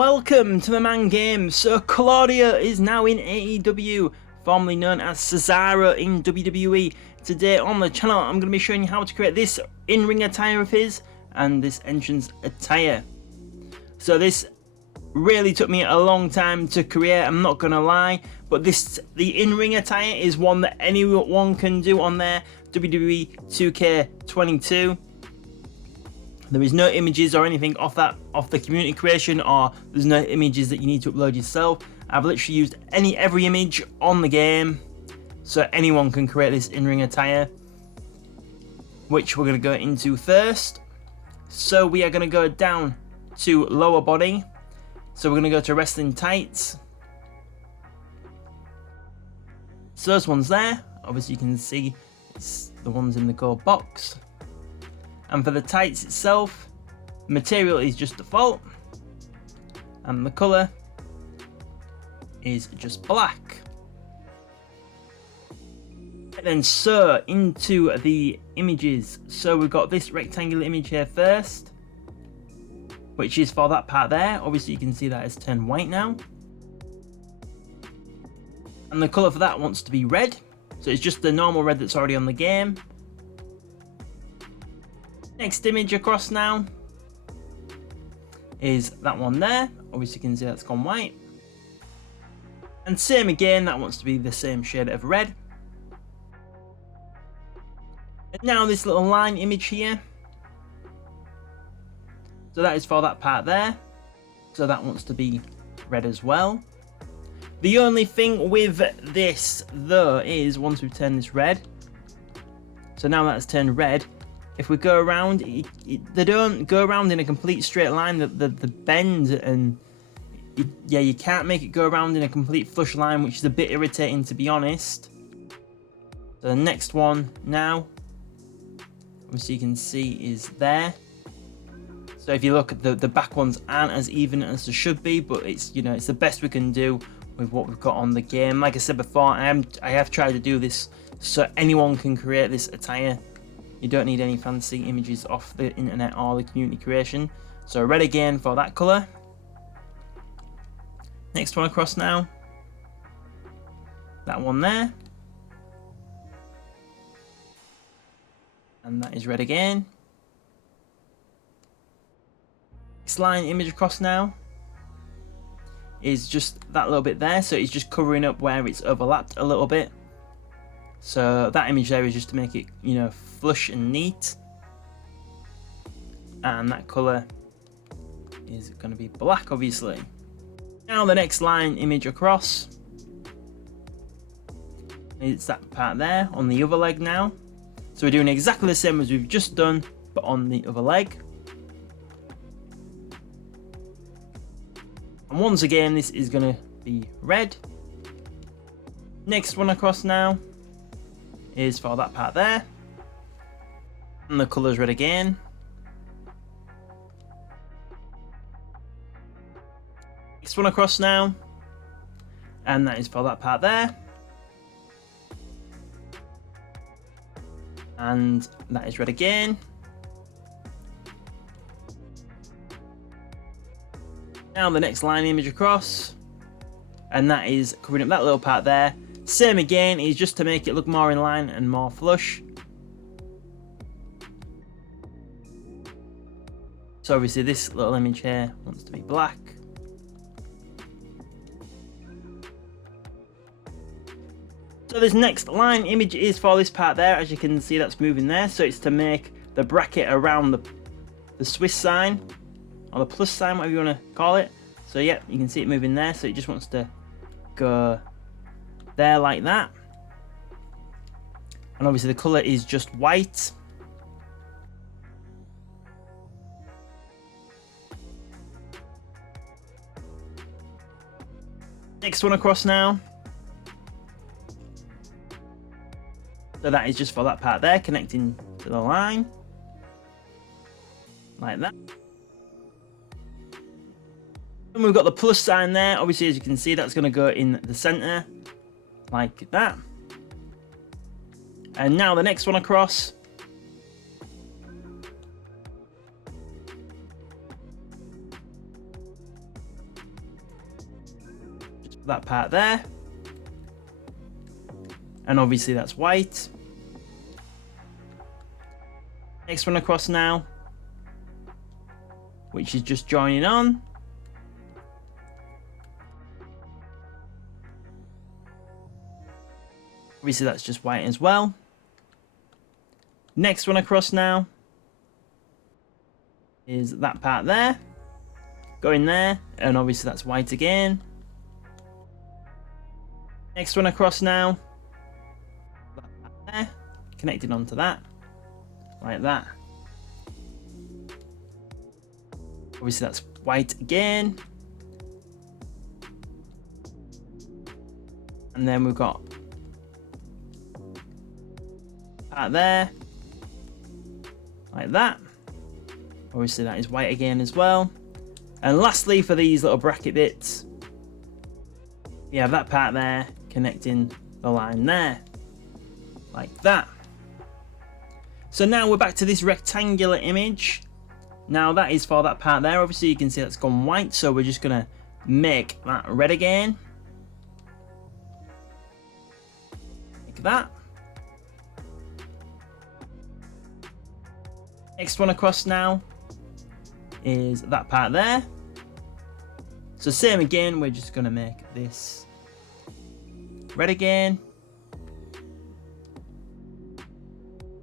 welcome to TheMan Games. So Claudio is now in AEW, formerly known as Cesaro in WWE. Today on the channel I'm going to be showing you how to create this in-ring attire of his and this entrance attire. So this really took me a long time to create, I'm not going to lie, but the in-ring attire is one that anyone can do on their WWE 2K22. There is no images or anything off the community creation, or there's no images that you need to upload yourself. I've literally used every image on the game, so anyone can create this in-ring attire, which we're going to go into first. So we are going to go down to lower body. So we're going to go to wrestling tights. So those ones there, obviously you can see it's the ones in the gold box. And for the tights itself, the material is just default, and the colour is just black. And then so into the images. So we've got this rectangular image here first, which is for that part there. Obviously you can see that it's turned white now. And the colour for that wants to be red, so it's just the normal red that's already on the game. Next image across now is that one there. Obviously you can see that's gone white. And same again, that wants to be the same shade of red. And now this little line image here. So that is for that part there. So that wants to be red as well. The only thing with this though is once we've turned this red, so now that's turned red, if we go around, they don't go around in a complete straight line, the bend, and yeah, you can't make it go around in a complete flush line, which is a bit irritating, to be honest. So the next one now, obviously you can see, is there. So if you look at the back ones aren't as even as they should be, but it's, you know, it's the best we can do with what we've got on the game. Like I said before, I have tried to do this so anyone can create this attire. You don't need any fancy images off the internet or the community creation. So red again for that colour. Next one across now. That one there. And that is red again. Next line image across now is just that little bit there. So it's just covering up where it's overlapped a little bit. So that image there is just to make it, you know, flush and neat. And that colour is going to be black, obviously. Now the next line image across is that part there on the other leg now. So we're doing exactly the same as we've just done, but on the other leg. And once again, this is going to be red. Next one across now is for that part there, and the colour's red again. Next one across now, and that is for that part there, and that is red again. Now the next line image across, and that is covering up that little part there. Same again, is just to make it look more in line and more flush. So obviously this little image here wants to be black. So this next line image is for this part there. As you can see, that's moving there. So it's to make the bracket around the Swiss sign, or the plus sign, whatever you want to call it. So yeah, you can see it moving there. So it just wants to go there like that. And obviously the colour is just white. Next one across now. So that is just for that part there, connecting to the line. Like that. And we've got the plus sign there. Obviously, as you can see, that's going to go in the centre. Like that. And now the next one across. that part there. And obviously that's white. Next one across now, which is just joining on. Obviously that's just white as well. Next one across now is that part there. Going there, and obviously that's white again. Next one across now. That part there, connecting onto that. Like that. Obviously that's white again. And then we've got part there. Like that. Obviously that is white again as well. And lastly, for these little bracket bits, we have that part there connecting the line there. Like that. So now we're back to this rectangular image. Now that is for that part there. Obviously you can see that's gone white, so we're just gonna make that red again. Like that. Next one across now is that part there. So same again, we're just gonna make this red again.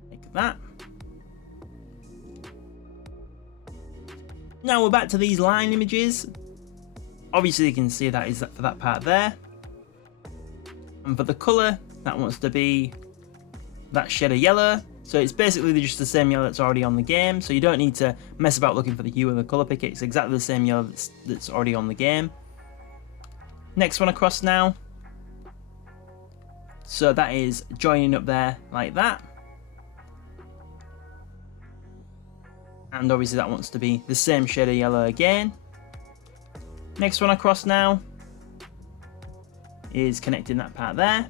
Like that. Now we're back to these line images. Obviously you can see that is for that part there. And for the colour, that wants to be that shade of yellow. So it's basically just the same yellow that's already on the game. So you don't need to mess about looking for the hue of the colour picker. It's exactly the same yellow that's already on the game. Next one across now. So that is joining up there like that. And obviously that wants to be the same shade of yellow again. Next one across now is connecting that part there.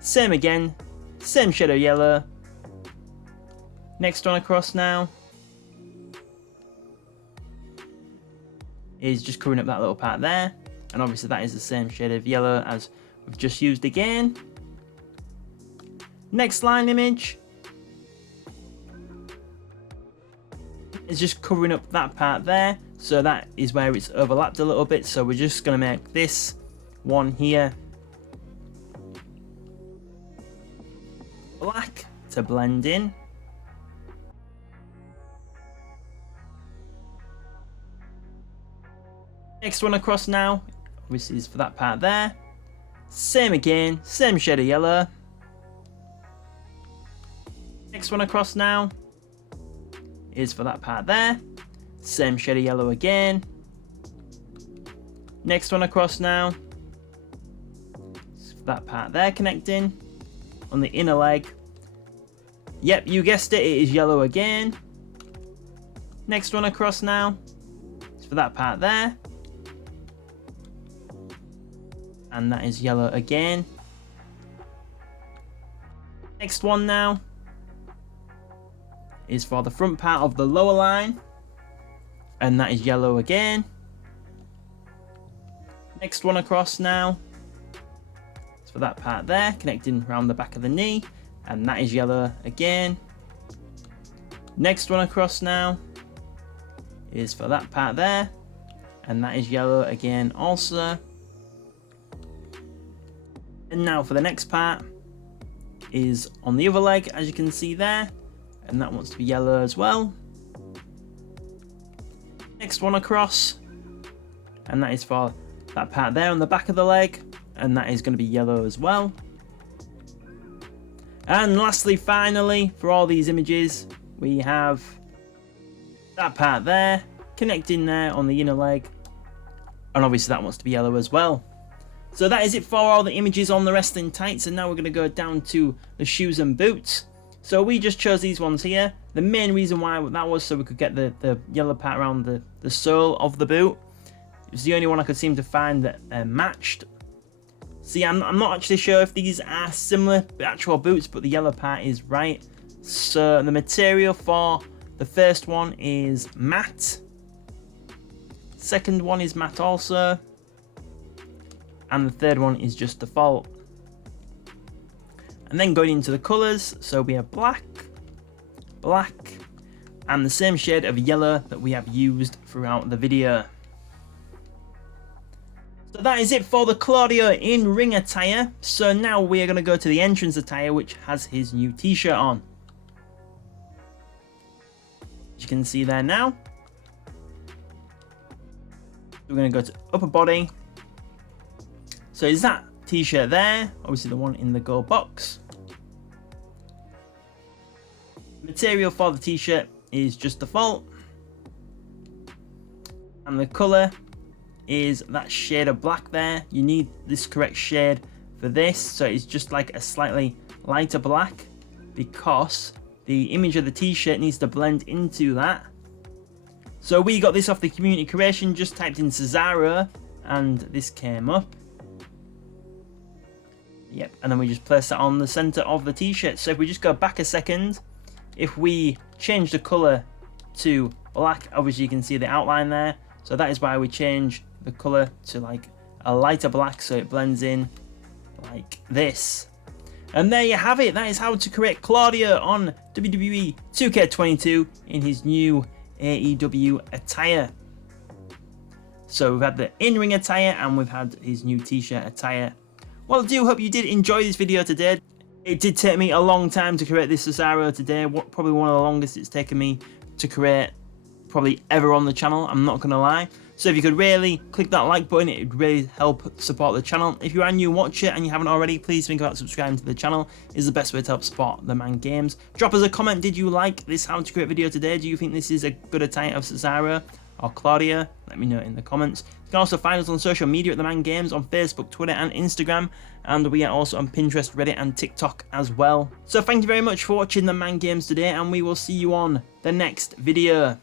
Same again, same shade of yellow. Next one across now is just covering up that little part there. And obviously that is the same shade of yellow as we've just used again. Next line image is just covering up that part there. So that is where it's overlapped a little bit. So we're just going to make this one here black to blend in. Next one across now, obviously is for that part there. Same again, same shade of yellow. Next one across now is for that part there. Same shade of yellow again. Next one across now is for that part there connecting on the inner leg. Yep, you guessed it, it is yellow again. Next one across now is for that part there. And that is yellow again. Next one now is for the front part of the lower line. And that is yellow again. Next one across now is for that part there, connecting around the back of the knee. And that is yellow again. Next one across now is for that part there. And that is yellow again also. And now for the next part is on the other leg, as you can see there, and that wants to be yellow as well. Next one across, and that is for that part there on the back of the leg, and that is going to be yellow as well. And lastly, finally, for all these images, we have that part there, connecting there on the inner leg, and obviously that wants to be yellow as well. So that is it for all the images on the wrestling tights, and now we're going to go down to the shoes and boots. So we just chose these ones here. The main reason why that was so we could get the yellow part around the sole of the boot. It was the only one I could seem to find that matched. See, I'm not actually sure if these are similar actual boots, but the yellow part is right. So the material for the first one is matte. Second one is matte also. and the third one is just default. And then going into the colours, so we have black, black, and the same shade of yellow that we have used throughout the video. So that is it for the Claudio in-ring attire. So now we are going to go to the entrance attire, which has his new t-shirt on. As you can see there now. We're going to go to upper body. So is that t-shirt there, obviously the one in the gold box. Material for the t-shirt is just default. And the colour is that shade of black there. You need this correct shade for this, so it's just like a slightly lighter black, because the image of the t-shirt needs to blend into that. So we got this off the community creation, just typed in Cesaro and this came up. Yep, and then we just place that on the center of the t-shirt. So if we just go back a second, if we change the color to black, obviously you can see the outline there. So that is why we change the color to like a lighter black, so it blends in like this. And there you have it. That is how to create Claudio on WWE 2K22 in his new AEW attire. So we've had the in-ring attire and we've had his new t-shirt attire. Well, I do hope you did enjoy this video today. It did take me a long time to create this Cesaro today. Probably one of the longest it's taken me to create probably ever on the channel, I'm not gonna lie. So if you could really click that like button, it would really help support the channel. If you are new, watch it, and you haven't already, please think about subscribing to the channel. It's the best way to help support TheMan Games. Drop us a comment, did you like this how to create video today? Do you think this is a good attire of Cesaro or Claudio? Let me know in the comments. You can also find us on social media at TheMan Games on Facebook, Twitter and Instagram, and we are also on Pinterest, Reddit and TikTok as well. So thank you very much for watching TheMan Games today, and we will see you on the next video.